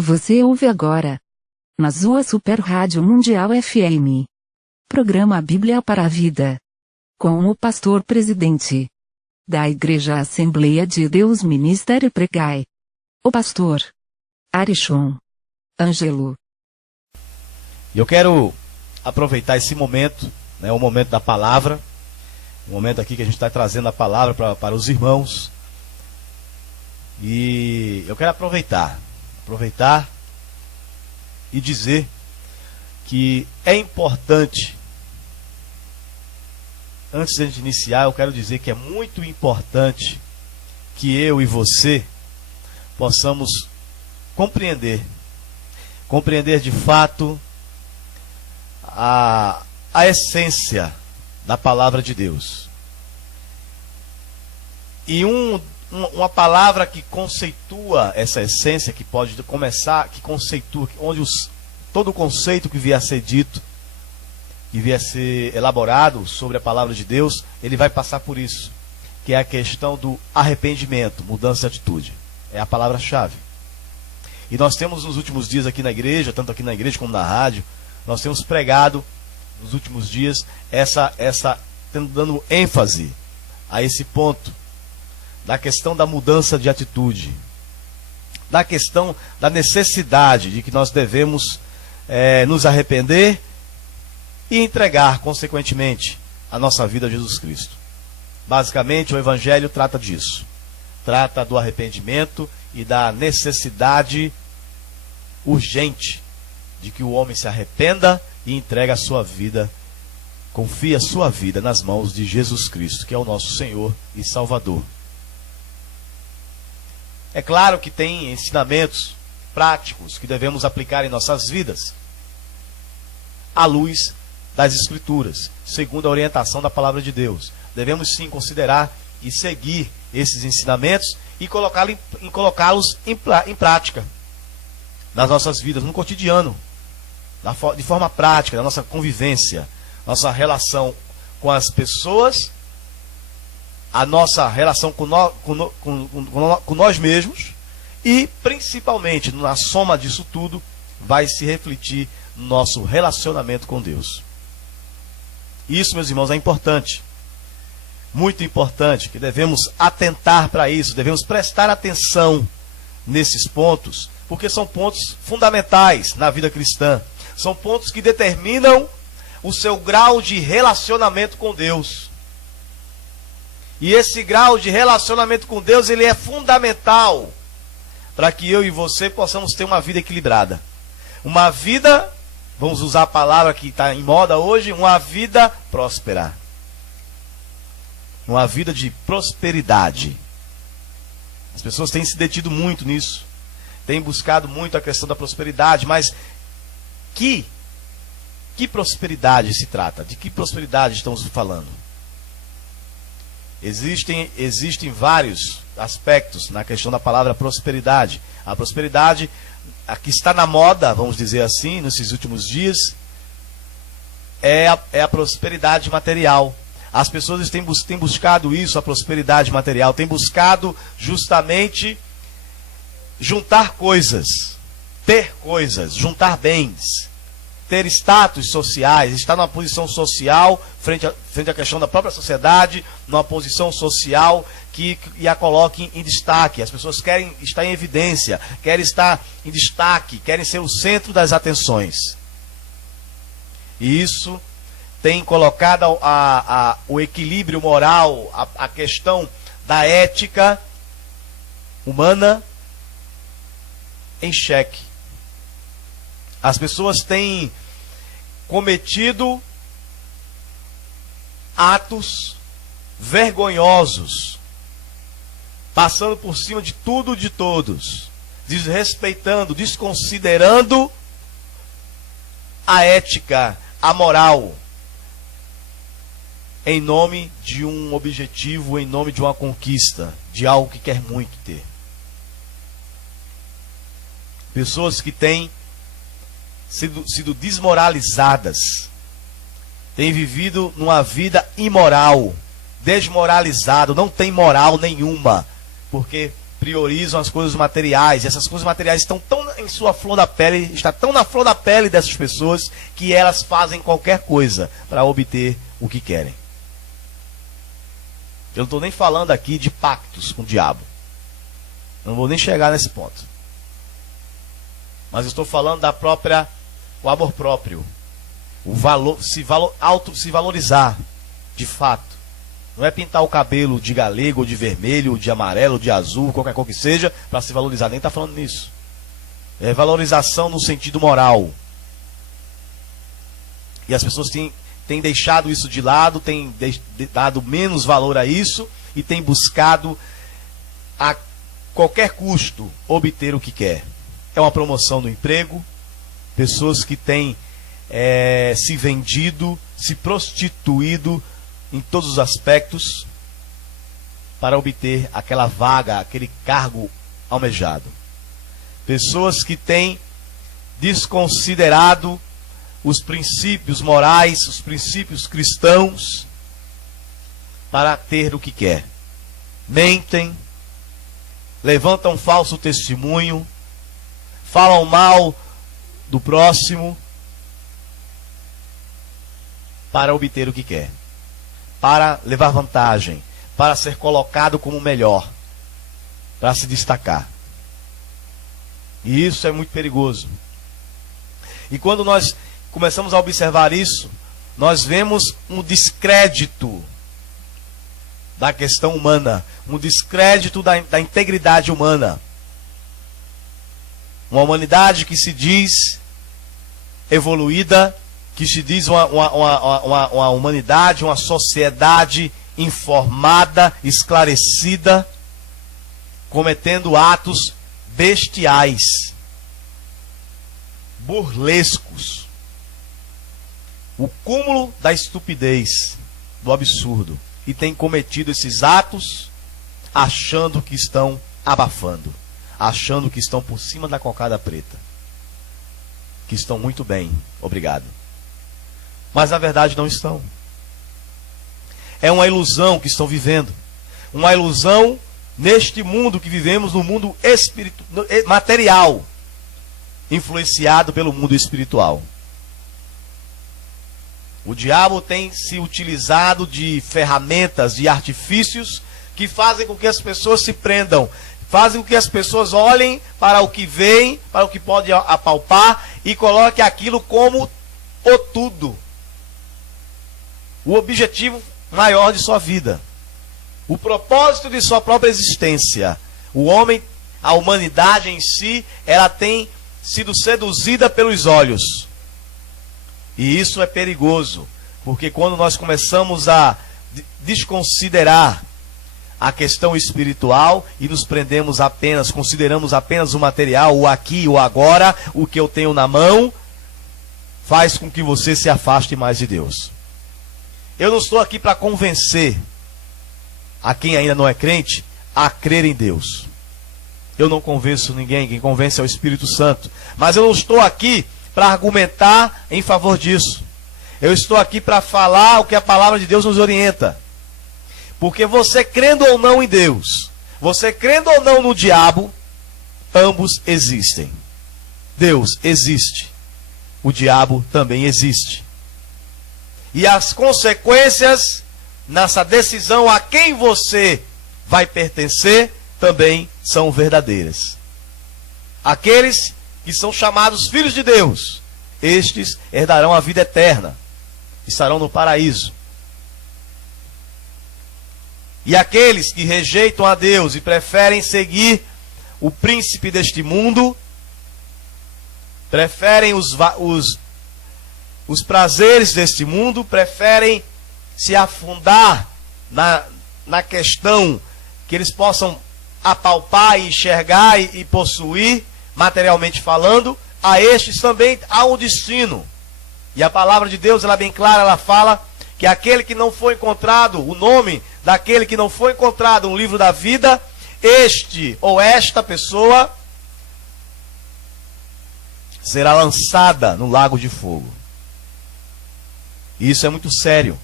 Você ouve agora, na sua Super Rádio Mundial FM, programa Bíblia para a Vida, com o pastor presidente da Igreja Assembleia de Deus Ministério Pregai, o pastor Arishon Ângelo. Eu quero aproveitar esse momento, o momento da palavra, o momento aqui que a gente está trazendo a palavra para os irmãos. E eu quero aproveitar e dizer que é importante, antes de a gente iniciar, eu quero dizer que é muito importante que eu e você possamos compreender de fato a essência da palavra de Deus. E uma palavra que conceitua essa essência, que pode começar, que conceitua, onde todo o conceito que vier a ser dito, que vier a ser elaborado sobre a palavra de Deus, ele vai passar por isso, que é a questão do arrependimento, mudança de atitude. É a palavra-chave. E nós temos nos últimos dias aqui na igreja, tanto aqui na igreja como na rádio, nós temos pregado nos últimos dias dando ênfase a esse ponto da questão da mudança de atitude, da questão da necessidade de que nós devemos nos arrepender e entregar, consequentemente, a nossa vida a Jesus Cristo. Basicamente, o Evangelho trata disso. Trata do arrependimento e da necessidade urgente de que o homem se arrependa e entregue a sua vida, confie a sua vida nas mãos de Jesus Cristo, que é o nosso Senhor e Salvador. É claro que tem ensinamentos práticos que devemos aplicar em nossas vidas, à luz das Escrituras, segundo a orientação da Palavra de Deus. Devemos sim considerar e seguir esses ensinamentos e colocá-los em prática nas nossas vidas, no cotidiano, de forma prática, na nossa convivência, nossa relação com as pessoas, a nossa relação com nós mesmos e, principalmente, na soma disso tudo, vai se refletir no nosso relacionamento com Deus. Isso, meus irmãos, é importante. Muito importante, que devemos atentar para isso, devemos prestar atenção nesses pontos, porque são pontos fundamentais na vida cristã. São pontos que determinam o seu grau de relacionamento com Deus. E esse grau de relacionamento com Deus, ele é fundamental para que eu e você possamos ter uma vida equilibrada. Uma vida, vamos usar a palavra que está em moda hoje, uma vida próspera. Uma vida de prosperidade. As pessoas têm se detido muito nisso. Têm buscado muito a questão da prosperidade, mas que prosperidade se trata? De que prosperidade estamos falando? Existem vários aspectos na questão da palavra prosperidade. A prosperidade, a que está na moda, vamos dizer assim, nesses últimos dias, é a prosperidade material. As pessoas têm buscado isso, a prosperidade material, têm buscado justamente juntar coisas, ter coisas, juntar bens, ter status sociais, estar numa posição social frente à questão da própria sociedade, numa posição social que a coloque em destaque. As pessoas querem estar em evidência, querem estar em destaque, querem ser o centro das atenções. E isso tem colocado o equilíbrio moral, a questão da ética humana em xeque. As pessoas têm cometido atos vergonhosos, passando por cima de tudo e de todos, desrespeitando, desconsiderando a ética, a moral, em nome de um objetivo, em nome de uma conquista, de algo que quer muito ter. Pessoas que têm sido desmoralizadas, têm vivido numa vida imoral, desmoralizado, não tem moral nenhuma, porque priorizam as coisas materiais, e essas coisas materiais estão tão em sua flor da pele, está tão na flor da pele dessas pessoas, que elas fazem qualquer coisa para obter o que querem. Eu não estou nem falando aqui de pactos com o diabo. Não vou nem chegar nesse ponto. Mas eu estou falando o amor próprio. O valor, se valorizar, de fato. Não é pintar o cabelo de galego, ou de vermelho, ou de amarelo, ou de azul, qualquer cor que seja, para se valorizar. Nem está falando nisso. É valorização no sentido moral. E as pessoas têm deixado isso de lado, têm dado menos valor a isso, e têm buscado a qualquer custo obter o que quer. É uma promoção no emprego, pessoas que têm se vendido, se prostituído em todos os aspectos para obter aquela vaga, aquele cargo almejado. Pessoas que têm desconsiderado os princípios morais, os princípios cristãos para ter o que quer. Mentem, levantam falso testemunho, falam mal do próximo para obter o que quer, para levar vantagem, para ser colocado como o melhor, para se destacar. E isso é muito perigoso. E quando nós começamos a observar isso, nós vemos um descrédito da questão humana, um descrédito da integridade humana. Uma humanidade que se diz evoluída, que se diz uma humanidade, uma sociedade informada, esclarecida, cometendo atos bestiais, burlescos, o cúmulo da estupidez, do absurdo, e tem cometido esses atos achando que estão abafando, achando que estão por cima da cocada preta, que estão muito bem, obrigado. Mas na verdade não estão. É uma ilusão que estão vivendo, uma ilusão neste mundo que vivemos, no mundo material, influenciado pelo mundo espiritual. O diabo tem se utilizado de ferramentas, de artifícios que fazem com que as pessoas se prendam, fazem com que as pessoas olhem para o que vem, para o que pode apalpar e coloquem aquilo como o tudo. O objetivo maior de sua vida. O propósito de sua própria existência. O homem, a humanidade em si, ela tem sido seduzida pelos olhos. E isso é perigoso, porque quando nós começamos a desconsiderar a questão espiritual e nos prendemos apenas, consideramos apenas o material, o aqui, o agora, o que eu tenho na mão, faz com que você se afaste mais de Deus. Eu não estou aqui para convencer a quem ainda não é crente a crer em Deus. Eu não convenço ninguém, quem convence é o Espírito Santo. Mas eu não estou aqui para argumentar em favor disso. Eu estou aqui para falar o que a palavra de Deus nos orienta. Porque você crendo ou não em Deus, você crendo ou não no diabo, ambos existem. Deus existe. O diabo também existe. E as consequências nessa decisão a quem você vai pertencer também são verdadeiras. Aqueles que são chamados filhos de Deus, estes herdarão a vida eterna, estarão no paraíso. E aqueles que rejeitam a Deus e preferem seguir o príncipe deste mundo, preferem os prazeres deste mundo, preferem se afundar na questão que eles possam apalpar e enxergar e possuir, materialmente falando, a estes também há um destino. E a palavra de Deus, ela é bem clara, ela fala que aquele que não foi encontrado, o nome daquele que não foi encontrado no livro da vida, este ou esta pessoa será lançada no lago de fogo. E isso é muito sério.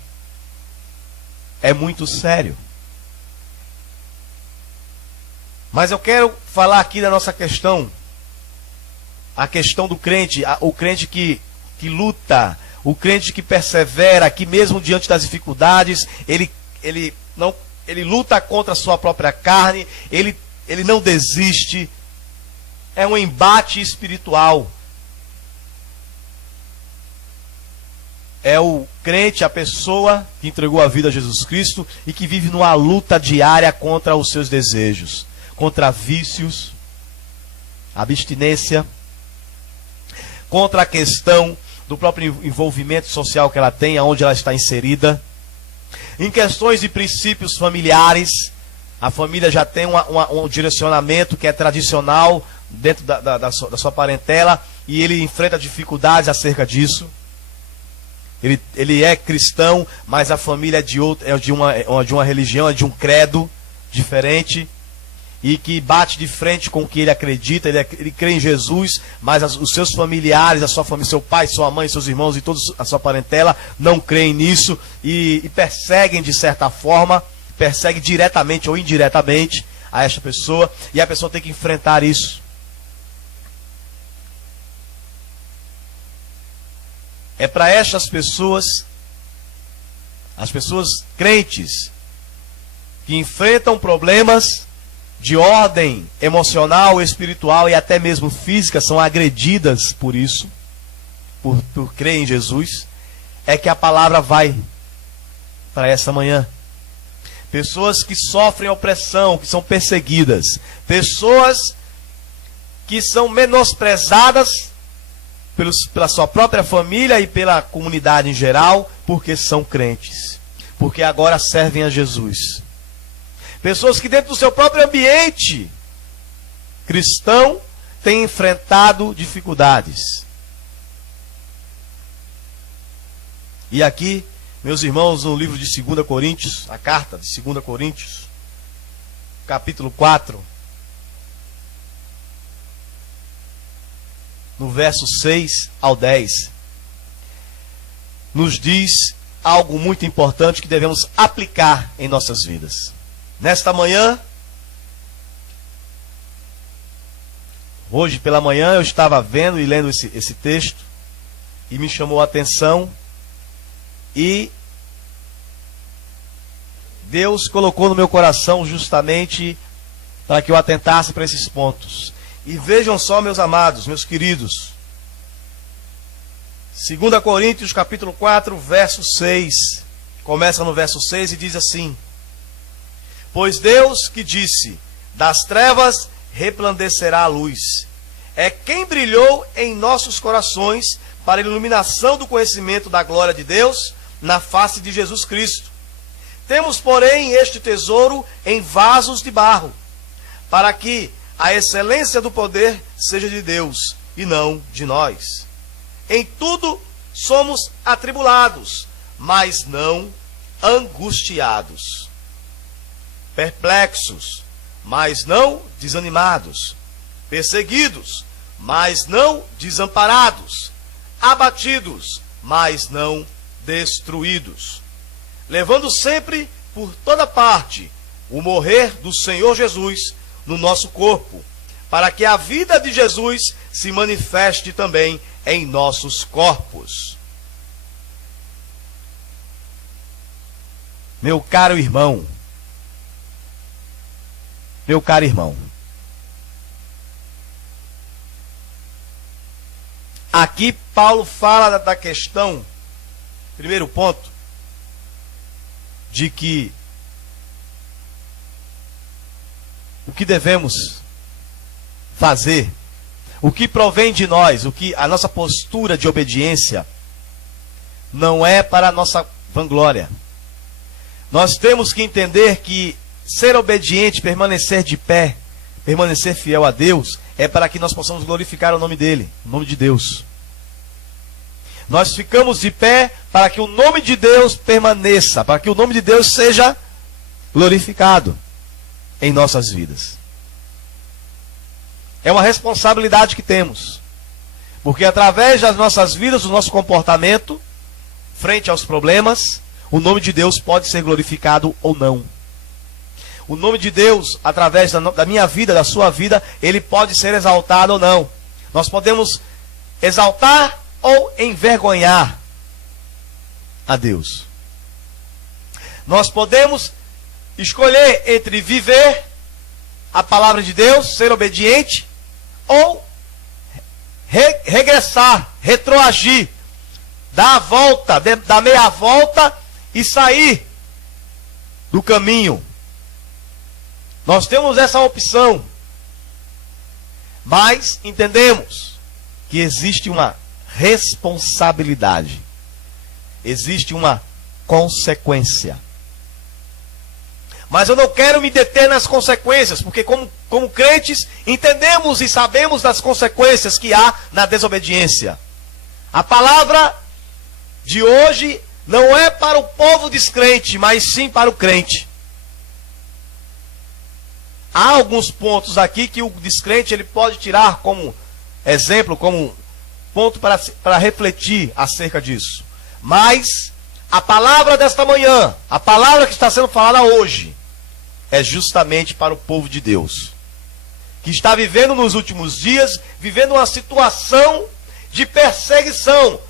É muito sério. Mas eu quero falar aqui da nossa questão a questão do crente, o crente que luta, o crente que persevera, que mesmo diante das dificuldades, ele luta contra a sua própria carne, ele não desiste. É um embate espiritual. É o crente, a pessoa que entregou a vida a Jesus Cristo e que vive numa luta diária contra os seus desejos, contra vícios, abstinência, contra a questão do próprio envolvimento social que ela tem, aonde ela está inserida. Em questões de princípios familiares, a família já tem um direcionamento que é tradicional dentro da sua parentela, e ele enfrenta dificuldades acerca disso. Ele é cristão, mas a família é de uma religião, é de um credo diferente, e que bate de frente com o que ele acredita. Ele crê em Jesus, mas os seus familiares, a sua família, seu pai, sua mãe, seus irmãos e toda a sua parentela não creem nisso e perseguem de certa forma, perseguem diretamente ou indiretamente a esta pessoa, e a pessoa tem que enfrentar isso. É para estas pessoas, as pessoas crentes, que enfrentam problemas de ordem emocional, espiritual e até mesmo física, são agredidas por isso, por crer em Jesus, é que a palavra vai para essa manhã. Pessoas que sofrem opressão, que são perseguidas, pessoas que são menosprezadas pela sua própria família e pela comunidade em geral, porque são crentes, porque agora servem a Jesus. Pessoas que dentro do seu próprio ambiente cristão têm enfrentado dificuldades. E aqui, meus irmãos, no livro de 2 Coríntios, a carta de 2 Coríntios, capítulo 4, no verso 6 ao 10, nos diz algo muito importante que devemos aplicar em nossas vidas. Nesta manhã, hoje pela manhã, eu estava vendo e lendo esse texto, e me chamou a atenção, e Deus colocou no meu coração justamente para que eu atentasse para esses pontos. E vejam só, meus amados, meus queridos, 2 Coríntios capítulo 4, verso 6, começa no verso 6 e diz assim: pois Deus que disse, das trevas resplandecerá a luz, é quem brilhou em nossos corações para a iluminação do conhecimento da glória de Deus na face de Jesus Cristo. Temos, porém, este tesouro em vasos de barro, para que a excelência do poder seja de Deus e não de nós. Em tudo somos atribulados, mas não angustiados. Perplexos, mas não desanimados. Perseguidos, mas não desamparados. Abatidos, mas não destruídos. Levando sempre por toda parte o morrer do Senhor Jesus no nosso corpo, para que a vida de Jesus se manifeste também em nossos corpos. Meu caro irmão, aqui Paulo fala da questão, primeiro ponto, de que o que devemos fazer, o que provém de nós, a nossa postura de obediência, não é para a nossa vanglória. Nós temos que entender que ser obediente, permanecer de pé, permanecer fiel a Deus, é para que nós possamos glorificar o nome dele, o nome de Deus. Nós ficamos de pé para que o nome de Deus permaneça, para que o nome de Deus seja glorificado em nossas vidas. É uma responsabilidade que temos, porque através das nossas vidas, do nosso comportamento, frente aos problemas, o nome de Deus pode ser glorificado ou não. O nome de Deus, através da minha vida, da sua vida, ele pode ser exaltado ou não. Nós podemos exaltar ou envergonhar a Deus. Nós podemos escolher entre viver a palavra de Deus, ser obediente, ou regressar, retroagir, dar a volta, dar meia volta e sair do caminho. Nós temos essa opção, mas entendemos que existe uma responsabilidade, existe uma consequência. Mas eu não quero me deter nas consequências, porque como crentes, entendemos e sabemos das consequências que há na desobediência. A palavra de hoje não é para o povo descrente, mas sim para o crente. Há alguns pontos aqui que o descrente ele pode tirar como exemplo, como ponto para refletir acerca disso. Mas a palavra desta manhã, a palavra que está sendo falada hoje, é justamente para o povo de Deus, que está vivendo nos últimos dias, vivendo uma situação de perseguição,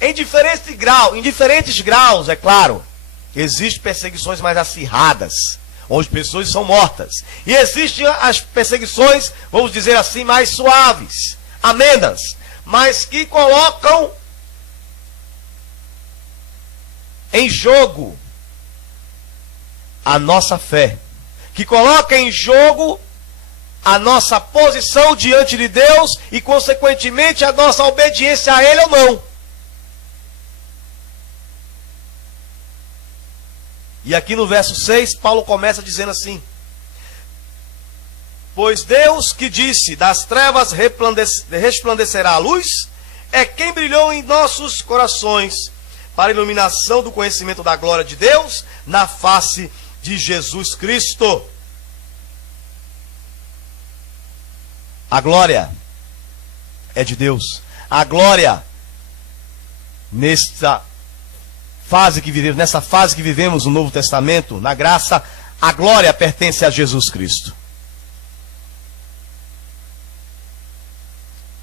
em diferentes graus, é claro. Existem perseguições mais acirradas, onde pessoas são mortas. E existem as perseguições, vamos dizer assim, mais suaves, amenas, mas que colocam em jogo a nossa fé, que coloca em jogo a nossa posição diante de Deus e, consequentemente, a nossa obediência a Ele ou não. E aqui no verso 6, Paulo começa dizendo assim: pois Deus que disse, das trevas resplandecerá a luz, é quem brilhou em nossos corações, para a iluminação do conhecimento da glória de Deus, na face de Jesus Cristo. A glória é de Deus. A glória nessa fase que vivemos no Novo Testamento, na graça, a glória pertence a Jesus Cristo.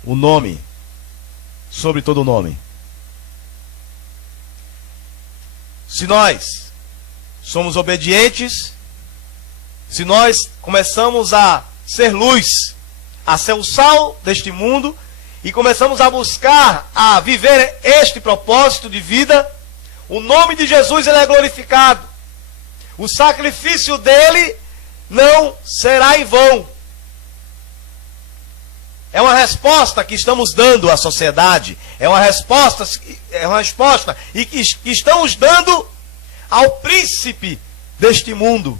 O nome, sobre todo nome. Se nós somos obedientes, se nós começamos a ser luz, a ser o sal deste mundo, e começamos a buscar, a viver este propósito de vida, o nome de Jesus ele é glorificado. O sacrifício dele não será em vão. É uma resposta que estamos dando à sociedade, é uma resposta e que estamos dando ao príncipe deste mundo.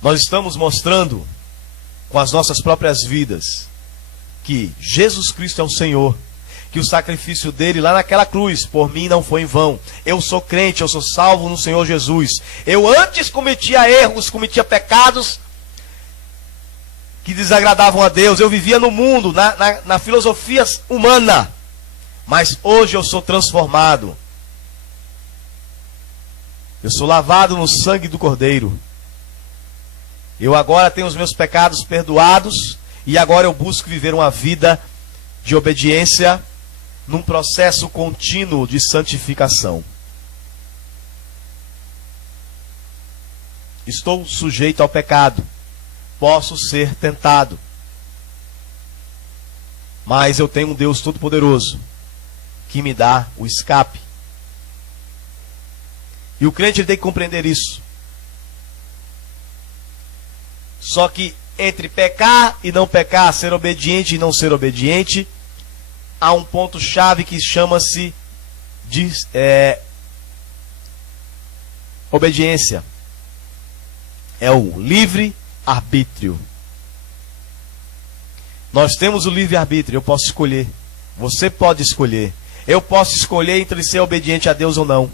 Nós estamos mostrando com as nossas próprias vidas que Jesus Cristo é o Senhor, que o sacrifício dele lá naquela cruz por mim não foi em vão. Eu sou crente, eu sou salvo no Senhor Jesus. Eu antes cometia erros, cometia pecados que desagradavam a Deus. Eu vivia no mundo, na filosofia humana, mas hoje eu sou transformado. Eu sou lavado no sangue do Cordeiro. Eu agora tenho os meus pecados perdoados e agora eu busco viver uma vida de obediência num processo contínuo de santificação. Estou sujeito ao pecado, posso ser tentado, mas eu tenho um Deus Todo-Poderoso que me dá o escape. E o crente ele tem que compreender isso. Só que entre pecar e não pecar, ser obediente e não ser obediente, há um ponto-chave que chama-se de obediência. É o livre-arbítrio. Nós temos o livre-arbítrio, eu posso escolher. Você pode escolher. Eu posso escolher entre ser obediente a Deus ou não.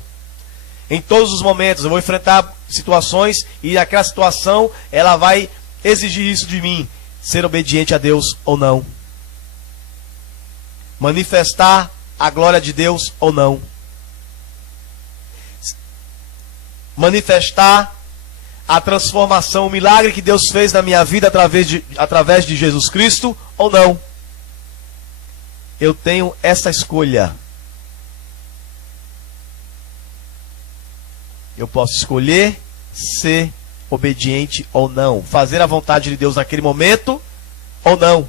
Em todos os momentos eu vou enfrentar situações e aquela situação ela vai exigir isso de mim, ser obediente a Deus ou não, manifestar a glória de Deus ou não, manifestar a transformação, o milagre que Deus fez na minha vida através de Jesus Cristo ou não. Eu tenho essa escolha. Eu posso escolher ser obediente ou não, fazer a vontade de Deus naquele momento ou não.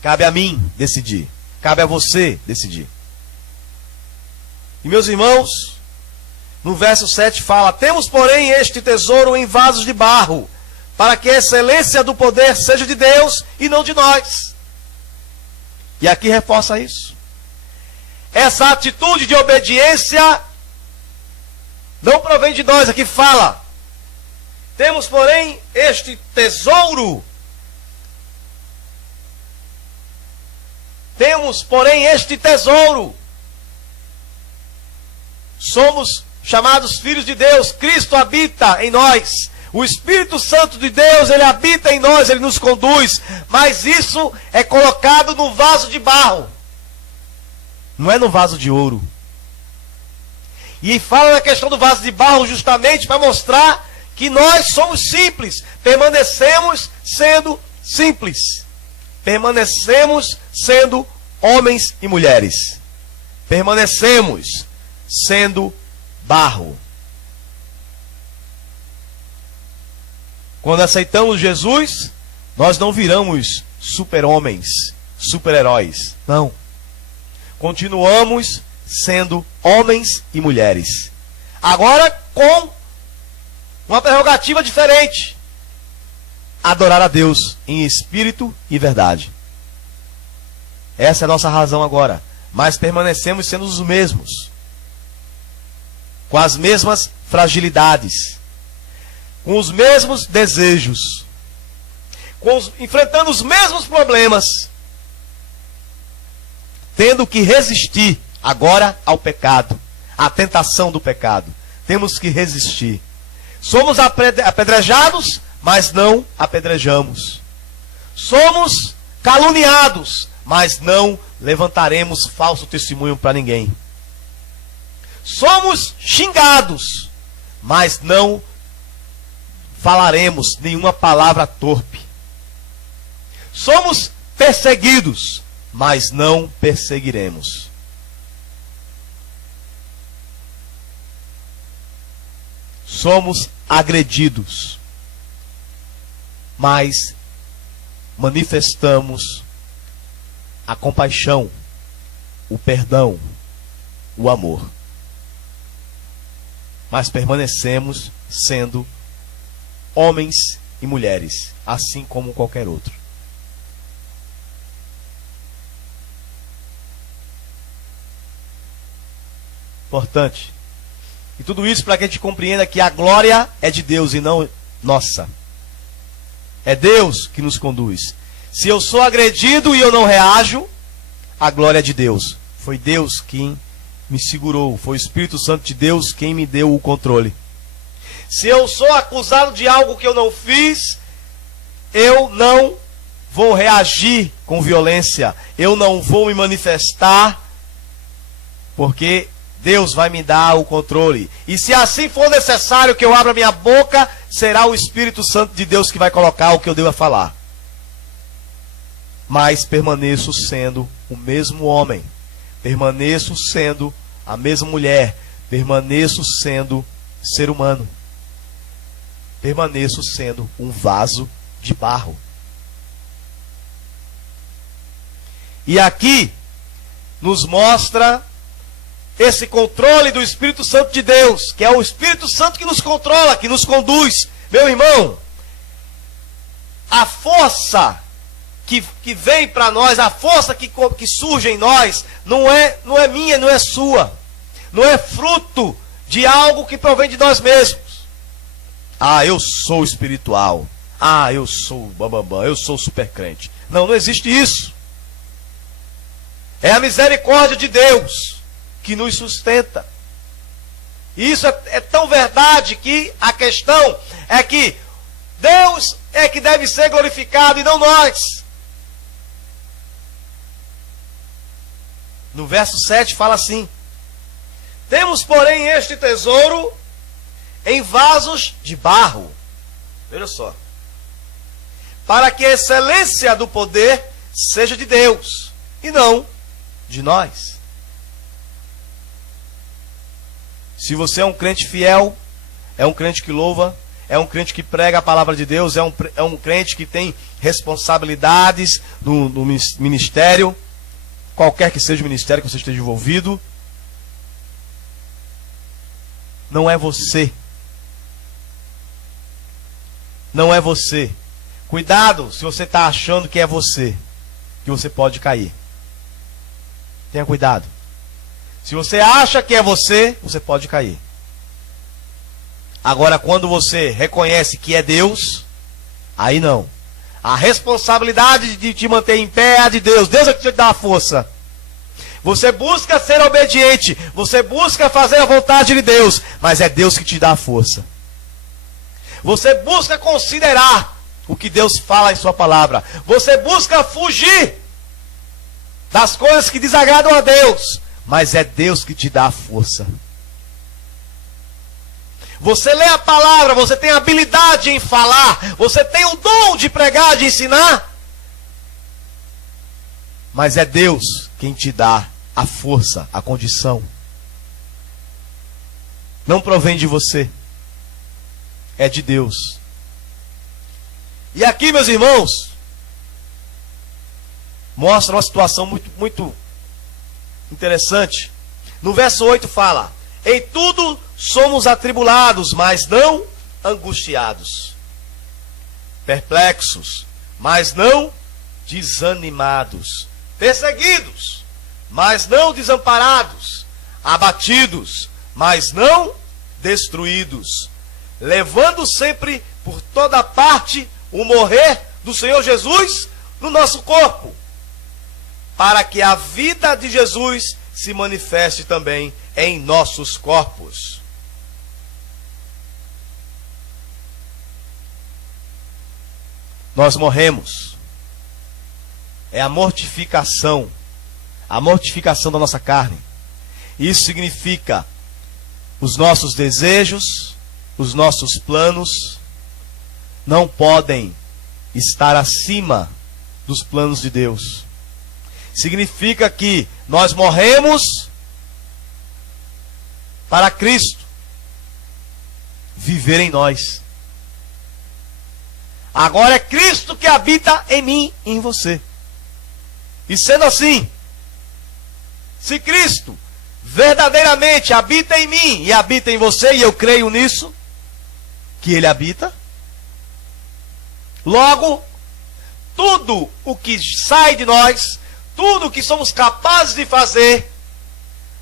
Cabe a mim decidir. Cabe a você decidir. E meus irmãos, no verso 7 fala: temos, porém, este tesouro em vasos de barro, para que a excelência do poder seja de Deus e não de nós. E aqui reforça isso. Essa atitude de obediência não provém de nós. Aqui fala: temos, porém, este tesouro. Temos, porém, este tesouro. Somos chamados filhos de Deus. Cristo habita em nós. O Espírito Santo de Deus, ele habita em nós, ele nos conduz. Mas isso é colocado no vaso de barro. Não é no vaso de ouro. E fala na questão do vaso de barro justamente para mostrar que nós somos simples. Permanecemos sendo simples. Permanecemos sendo homens e mulheres. Permanecemos sendo barro. Quando aceitamos Jesus, nós não viramos super-homens, super-heróis. Não. Continuamos sendo homens e mulheres. Agora com uma prerrogativa diferente: adorar a Deus em espírito e verdade. Essa é a nossa razão agora. Mas permanecemos sendo os mesmos, com as mesmas fragilidades, com os mesmos desejos, enfrentando os mesmos problemas, tendo que resistir agora ao pecado, à tentação do pecado. Temos que resistir. Somos apedrejados, mas não apedrejamos. Somos caluniados, mas não levantaremos falso testemunho para ninguém. Somos xingados, mas não falaremos nenhuma palavra torpe. Somos perseguidos, mas não perseguiremos. Somos agredidos, mas manifestamos a compaixão, o perdão, o amor. Mas permanecemos sendo homens e mulheres, assim como qualquer outro. Importante. E tudo isso para que a gente compreenda que a glória é de Deus e não nossa. É Deus que nos conduz. Se eu sou agredido e eu não reajo, a glória é de Deus. Foi Deus quem me segurou. Foi o Espírito Santo de Deus quem me deu o controle. Se eu sou acusado de algo que eu não fiz, eu não vou reagir com violência. Eu não vou me manifestar, porque Deus vai me dar o controle. E se assim for necessário que eu abra minha boca, será o Espírito Santo de Deus que vai colocar o que eu devo falar. Mas permaneço sendo o mesmo homem. Permaneço sendo a mesma mulher. Permaneço sendo ser humano. Permaneço sendo um vaso de barro. E aqui nos mostra esse controle do Espírito Santo de Deus, que é o Espírito Santo que nos controla, que nos conduz. Meu irmão, a força que vem para nós, a força que surge em nós, não é minha, não é sua. Não é fruto de algo que provém de nós mesmos. Ah, eu sou espiritual. Ah, eu sou bambambam, eu sou super crente. Não existe isso. É a misericórdia de Deus que nos sustenta. E isso é tão verdade que a questão é que Deus é que deve ser glorificado e não nós. No verso 7 fala assim: temos, porém, este tesouro em vasos de barro. Veja só. Para que a excelência do poder seja de Deus e não de nós. Se você é um crente fiel, é um crente que louva, é um crente que prega a palavra de Deus, é um crente que tem responsabilidades no ministério, qualquer que seja o ministério que você esteja envolvido, não é você. Não é você. Cuidado se você está achando que é você, que você pode cair. Tenha cuidado. Se você acha que é você, você pode cair. Agora, quando você reconhece que é Deus, aí não. A responsabilidade de te manter em pé é a de Deus. Deus é que te dá a força. Você busca ser obediente, você busca fazer a vontade de Deus, mas é Deus que te dá a força. Você busca considerar o que Deus fala em sua palavra. Você busca fugir das coisas que desagradam a Deus, mas é Deus que te dá a força. Você lê a palavra, você tem habilidade em falar, você tem o dom de pregar, de ensinar, mas é Deus quem te dá a força, a condição. Não provém de você, é de Deus. E aqui, meus irmãos, mostra uma situação muito interessante. No verso 8 fala: em tudo somos atribulados, mas não angustiados, perplexos, mas não desanimados, perseguidos, mas não desamparados, abatidos, mas não destruídos, levando sempre por toda parte o morrer do Senhor Jesus no nosso corpo, para que a vida de Jesus se manifeste também em nossos corpos. Nós morremos. É a mortificação da nossa carne. Isso significa os nossos desejos, os nossos planos não podem estar acima dos planos de Deus. Significa que nós morremos para Cristo viver em nós. Agora é Cristo que habita em mim e em você. E sendo assim, se Cristo verdadeiramente habita em mim e habita em você, e eu creio nisso, que Ele habita, logo, tudo o que sai de nós, tudo o que somos capazes de fazer,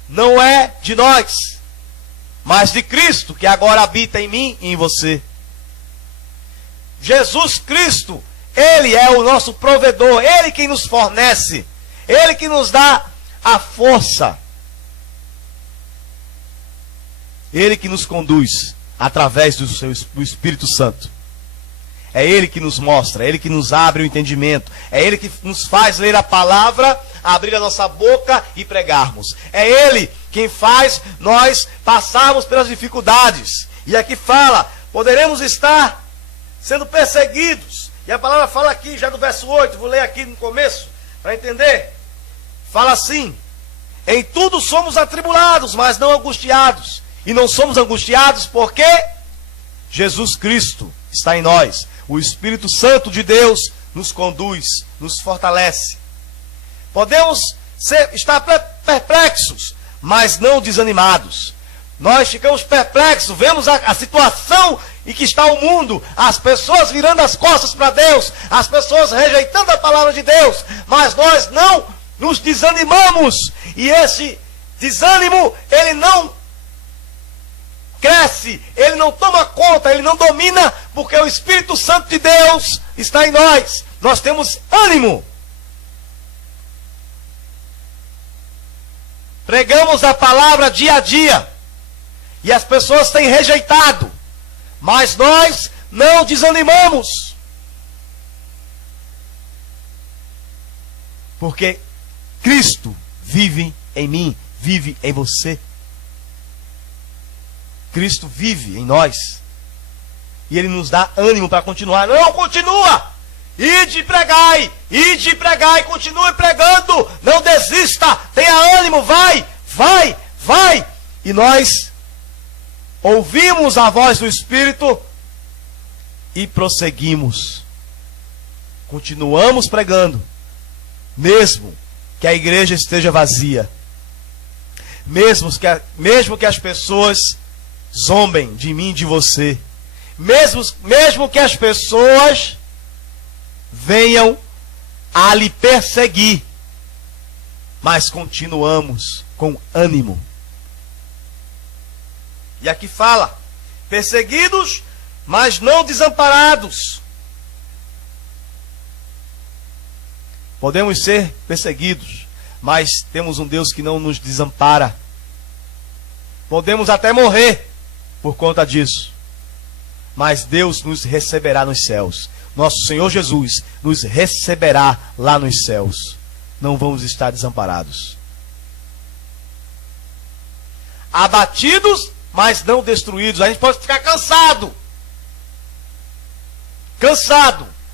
não é de nós, mas de Cristo, que agora habita em mim e em você. Jesus Cristo, Ele é o nosso provedor, Ele quem nos fornece, Ele que nos dá a força, Ele que nos conduz através do Espírito Santo. É Ele que nos mostra, é Ele que nos abre o entendimento, é Ele que nos faz ler a palavra, abrir a nossa boca e pregarmos. É Ele quem faz nós passarmos pelas dificuldades. E aqui fala, poderemos estar sendo perseguidos. E a palavra fala aqui, já no verso 8, vou ler aqui no começo, para entender. Fala assim: em tudo somos atribulados, mas não angustiados. E não somos angustiados porque Jesus Cristo está em nós. O Espírito Santo de Deus nos conduz, nos fortalece. Podemos estar perplexos, mas não desanimados. Nós ficamos perplexos, vemos a situação em que está o mundo, as pessoas virando as costas para Deus, as pessoas rejeitando a palavra de Deus, mas nós não nos desanimamos. E esse desânimo, ele não cresce, ele não toma conta, ele não domina, porque o Espírito Santo de Deus está em nós. Nós temos ânimo. Pregamos a palavra dia a dia, e as pessoas têm rejeitado, mas nós não desanimamos, porque Cristo vive em mim, vive em você. Cristo vive em nós. E Ele nos dá ânimo para continuar. Não, continua! Ide e pregai, continue pregando, não desista, tenha ânimo, vai. E nós ouvimos a voz do Espírito e prosseguimos. Continuamos pregando, mesmo que a igreja esteja vazia, mesmo que as pessoas zombem de mim e de você, mesmo que as pessoas venham a lhe perseguir, mas continuamos com ânimo. E aqui fala: perseguidos, mas não desamparados. Podemos ser perseguidos, mas temos um Deus que não nos desampara. Podemos até morrer por conta disso, mas Deus nos receberá nos céus. Nosso Senhor Jesus nos receberá lá nos céus. Não vamos estar desamparados. Abatidos, mas não destruídos. A gente pode ficar cansado,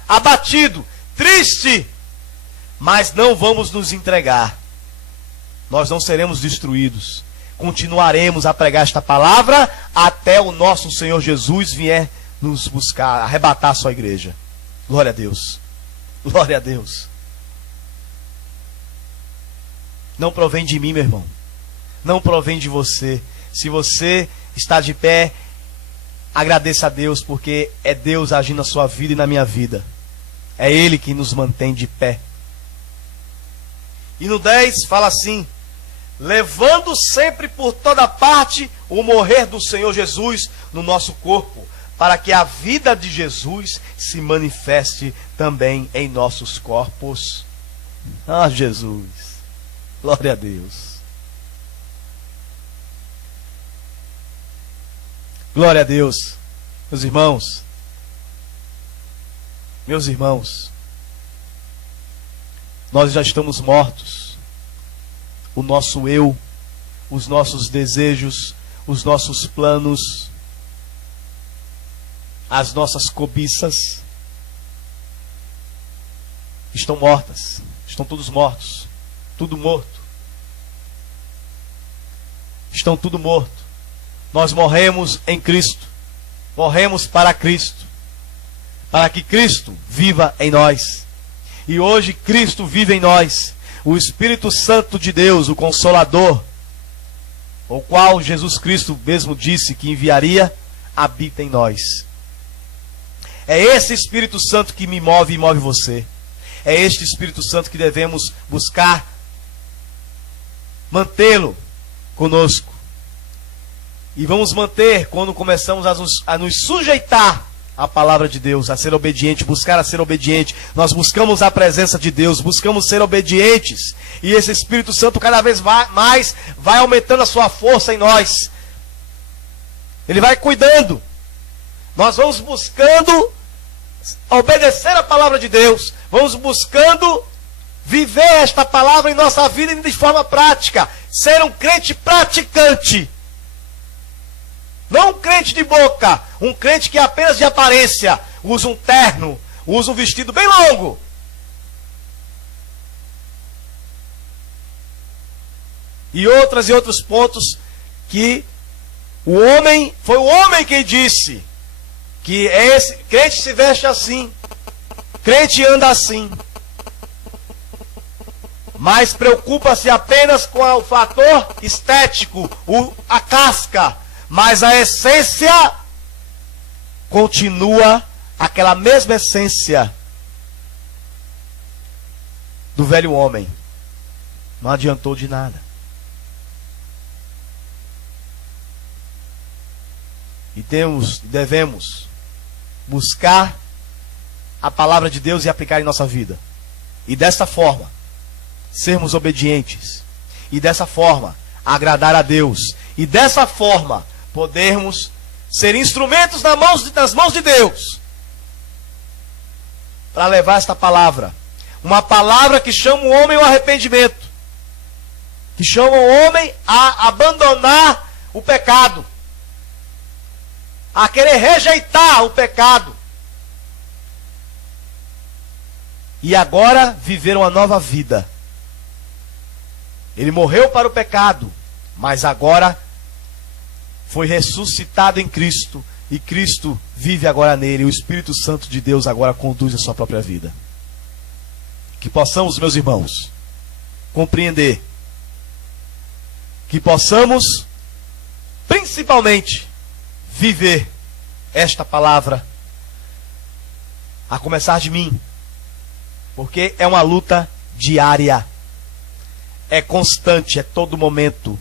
abatido, triste, mas não vamos nos entregar. Nós não seremos destruídos. Continuaremos a pregar esta palavra até o nosso Senhor Jesus vier nos buscar, arrebatar a sua igreja. Glória a Deus. Glória a Deus. Não provém de mim, meu irmão. Não provém de você. Se você está de pé, agradeça a Deus, porque é Deus agindo na sua vida e na minha vida. É Ele que nos mantém de pé. E no 10 fala assim: levando sempre por toda parte o morrer do Senhor Jesus no nosso corpo, para que a vida de Jesus se manifeste também em nossos corpos. Ah, Jesus! Glória a Deus! Glória a Deus! Meus irmãos, nós já estamos mortos. O nosso eu, os nossos desejos, os nossos planos, as nossas cobiças estão mortas. Estão todos mortos. Tudo morto. Estão tudo morto. Nós morremos em Cristo. Morremos para Cristo. Para que Cristo viva em nós. E hoje Cristo vive em nós. O Espírito Santo de Deus, o Consolador, o qual Jesus Cristo mesmo disse que enviaria, habita em nós. É esse Espírito Santo que me move e move você. É este Espírito Santo que devemos buscar mantê-lo conosco. E vamos manter quando começamos a nos sujeitar à palavra de Deus, a ser obediente, buscar a ser obediente. Nós buscamos a presença de Deus, buscamos ser obedientes. E esse Espírito Santo cada vez mais vai aumentando a sua força em nós. Ele vai cuidando. Nós vamos buscando obedecer a palavra de Deus. Vamos buscando viver esta palavra em nossa vida de forma prática. Ser um crente praticante. Não um crente de boca. Um crente que é apenas de aparência. Usa um terno. Usa um vestido bem longo. E outros pontos que foi o homem quem disse que esse crente se veste assim, crente anda assim, mas preocupa-se apenas com o fator estético, a casca, mas a essência continua aquela mesma essência do velho homem. Não adiantou de nada. E devemos buscar a palavra de Deus e aplicar em nossa vida. E dessa forma, sermos obedientes. E dessa forma, agradar a Deus. E dessa forma, podermos ser instrumentos nas mãos de Deus. Para levar esta palavra. Uma palavra que chama o homem ao arrependimento. Que chama o homem a abandonar o pecado. a querer rejeitar o pecado. E agora viver uma nova vida. Ele morreu para o pecado, mas agora foi ressuscitado em Cristo, e Cristo vive agora nele. O Espírito Santo de Deus agora conduz a sua própria vida. Que possamos, meus irmãos, compreender, que possamos principalmente viver esta palavra, a começar de mim, porque é uma luta diária, é constante, é todo momento.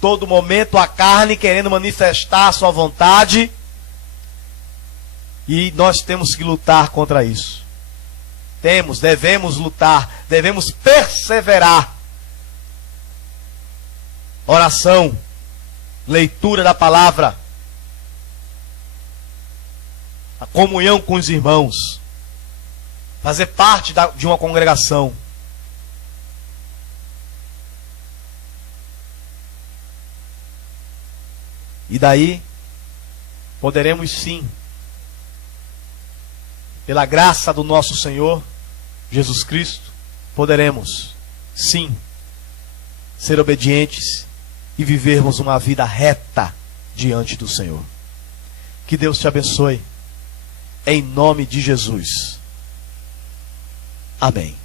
Todo momento a carne querendo manifestar a sua vontade, e nós temos que lutar contra isso. Devemos lutar, devemos perseverar. Oração, leitura da palavra, a comunhão com os irmãos, fazer parte de uma congregação. E daí, poderemos sim, pela graça do nosso Senhor Jesus Cristo, poderemos sim ser obedientes e vivermos uma vida reta diante do Senhor. Que Deus te abençoe, em nome de Jesus. Amém.